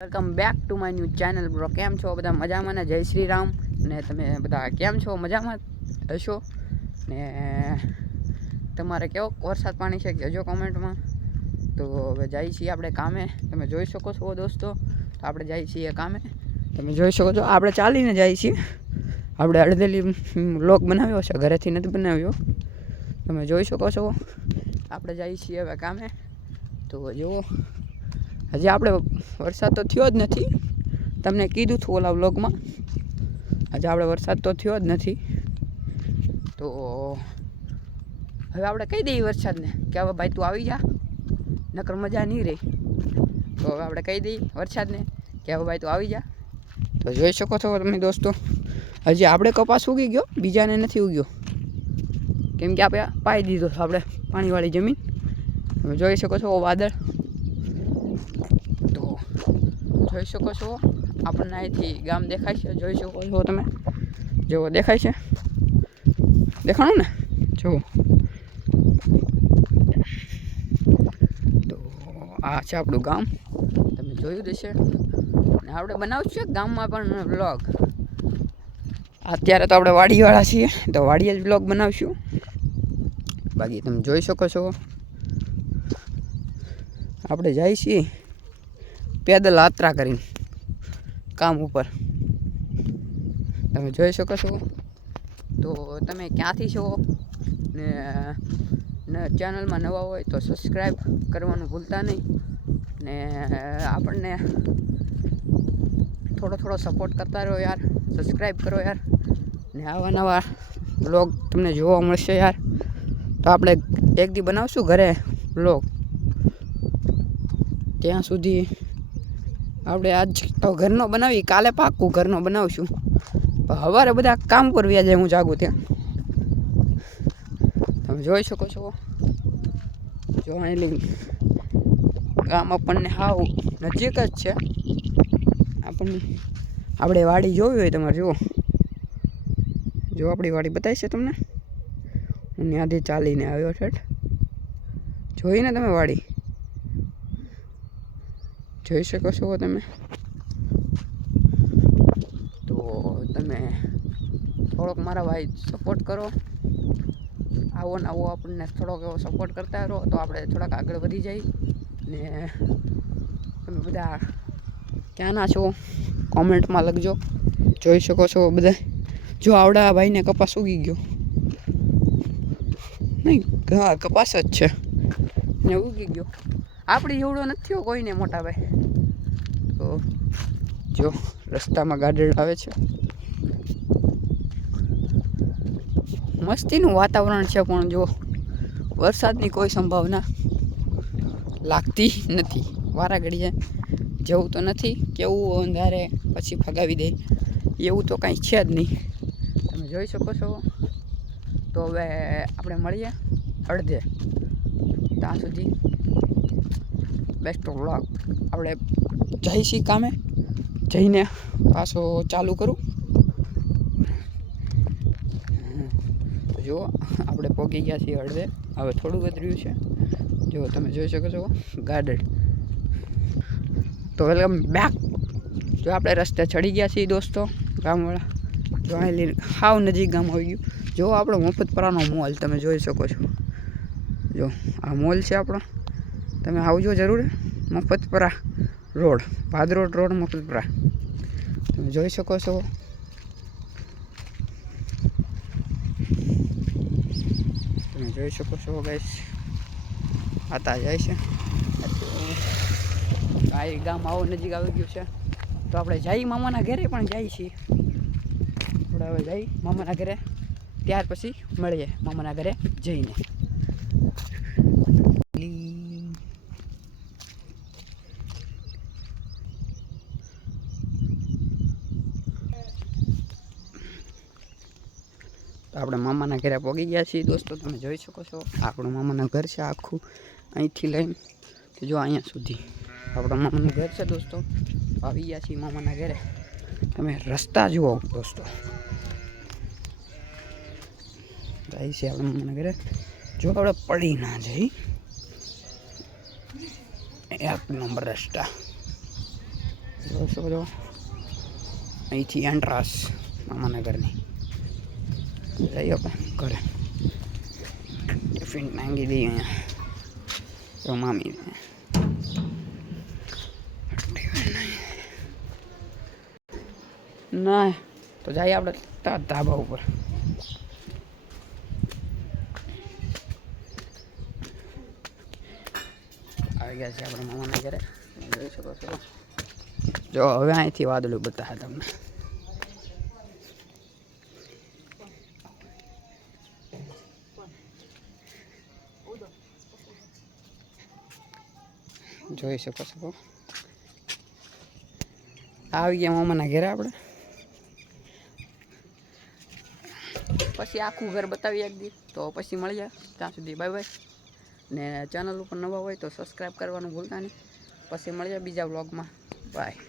Welcome back to my new channel bro. કેમ છો બધા? મજામાં ને? જય શ્રી રામ. ને તમે બધા કેમ છો? મજામાં હશો ને? તમારે કેવો વરસાદ પાણી છે કહેજો કોમેન્ટમાં. તો હવે જઈએ છીએ આપણે કામે. તમે જોઈ શકો છો દોસ્તો. તો આપણે જઈએ છીએ કામે. તમે જોઈ શકો છો આપણે ચાલીને જઈએ છીએ. આપણે અડધેલી વ્લોગ બનાવ્યો છે, ઘરેથી નથી બનાવ્યો. તમે જોઈ શકો છો આપણે જઈએ છીએ હવે કામે. તો જુઓ, હજી આપણે વરસાદ તો થયો જ નથી. તમને કીધું હતું ઓલા વ્લોગમાં, હજી આપણે વરસાદ તો થયો જ નથી. તો હવે આપણે કહી દઈએ વરસાદને કે હવે ભાઈ તું આવી જા, નકર મજા નહીં રહી. તો હવે આપણે કહી દઈએ વરસાદને કે હવે ભાઈ તું આવી જા. તો જોઈ શકો છો તમે દોસ્તો, હજી આપણે કપાસ ઉગી ગયો, બીજાને નથી ઉગ્યો. કેમ કે આપણે પાઈ દીધો છો આપણે પાણીવાળી જમીન. તમે જોઈ શકો છો વાદળ. તો જોઈ શકો છો આપણને અહીંથી ગામ દેખાય છે. જોઈ શકો છો તમે, જેવો દેખાય છે, દેખાણું ને? જુઓ, તો આ છે આપણું ગામ. તમે જોયું દેશે. ને આપણે બનાવશું ગામમાં પણ વ્લોગ. અત્યારે તો આપણે વાડીવાળા છીએ, તો વાડીએ જ વ્લોગ બનાવશું. બાકી તમે જોઈ શકો છો આપણે જઈએ છીએ પેદલ યાત્રા કરીને કામ ઉપર. તમે જોઈ શકો છો. તો તમે ક્યાંથી છો ને ચેનલમાં નવા હોય તો સબસ્ક્રાઈબ કરવાનું ભૂલતા નહીં. ને આપણને થોડો સપોર્ટ કરતા રહો યાર. સબસ્ક્રાઈબ કરો યાર. ને આવા નવા વ્લોગ તમને જોવા મળશે યાર. તો આપણે એક દી બનાવશું ઘરે વ્લોગ. ત્યાં સુધી આપણે આજ તો ઘરનો બનાવી, કાલે પાક્કું ઘરનો બનાવશું. સવારે બધા કામ પર વ્યા જાય, હું જાગું ત્યાં. તમે જોઈ શકો છો. જો અહીં ગામ આપણને હાવ નજીક જ છે. આપણે વાડી જોવી હોય તમારે જુઓ, જો આપણી વાડી બતાવી છે તમને. હું ત્યાંથી ચાલીને આવ્યો ઠેઠ. જોઈને તમે વાડી જોઈ શકો છો તમે. તો તમે થોડોક મારા ભાઈ સપોર્ટ કરો. આવો ને આવો આપણને થોડોક એવો સપોર્ટ કરતા રહો તો આપણે થોડાક આગળ વધી જઈએ. ને તમે બધા ક્યાંના છો કોમેન્ટમાં લખજો. જોઈ શકો છો બધા. જો આવડા ભાઈને કપાસ ઉગી ગયો નહીં? હા, કપાસ જ છે ને ઉગી ગયો. આપણી એવડો નથી થયો કોઈને મોટા ભાઈ. તો જો રસ્તામાં ગાડર આવે છે. મસ્તીનું વાતાવરણ છે, પણ જો વરસાદની કોઈ સંભાવના લાગતી નથી. વારા ઘડીએ જવું તો નથી, કેવું અંધારે પછી ફગાવી દે એવું તો કાંઈ છે જ નહીં. તમે જોઈ શકો છો. તો હવે આપણે મળીએ અડધે. ત્યાં સુધી બેસ્ટ ઓફ લક. આપણે જઈશી કામે, જઈને પાછો ચાલુ કરું. જુઓ આપણે પહોંચી ગયા છીએ અડધે. હવે થોડું વધર્યું છે. જો તમે જોઈ શકો છો ગાર્ડન. તો વેલકમ બેક. જો આપણે રસ્તે ચડી ગયા છીએ દોસ્તો ગામવાળા. જો અહીં હાવ નજીક ગામ આવી ગયું. જો આપણો મફતપરાનો મોલ તમે જોઈ શકો છો. જો આ મોલ છે આપણો. તમે આવજો જરૂર. મફતપરા રોડ, ભાદરોડ રોડ, મફતપરા. તમે જોઈ શકો છો. તમે જોઈ શકો છો ગાઈસ. આતા જાય છે. આ ગામ આવો નજીક આવી ગયું છે. તો આપણે જઈ મામાના ઘરે પણ જઈએ છીએ. આપણે હવે જઈ મામાના ઘરે, ત્યાર પછી મળીએ મામાના ઘરે જઈને. તો આપણે મામાના ઘરે પહોંચી ગયા છીએ દોસ્તો. તમે જોઈ શકો છો આપણું મામાના ઘર છે આખું, અહીંથી લઈને તો જો અહીંયા સુધી આપણા મામાનું ઘર છે દોસ્તો. આવી ગયા છીએ મામાના ઘરે. તમે રસ્તા જુઓ દોસ્તો. જાય છે આપણા મામાના ઘરે. જો આપણે પડી ના જઈ. એક નંબર રસ્તા. જોઈ શકો છો અહીંથી એન્ટ્રાસ મામાના ઘરની જઈએ આપણે ઘરે ટિફિન માંગી દઈએ અહીંયા તો મામી ના તો જઈએ આપણે ધાબા ઉપર આવી ગયા છે આપણે મામાના ઘરે જોઈ શકો છો જો હવે અહીંથી વાદળું બતાવે તમને જોઈ શકો છો આવી ગયા મામાના ઘરે આપણે પછી આખું ઘર બતાવીએ એક દી તો પછી મળી જાય ત્યાં સુધી બાય બાય ને ચેનલ ઉપર નવા હોય તો સબસ્ક્રાઈબ કરવાનું ભૂલતા નહીં પછી મળી જાય બીજા વ્લોગમાં બાય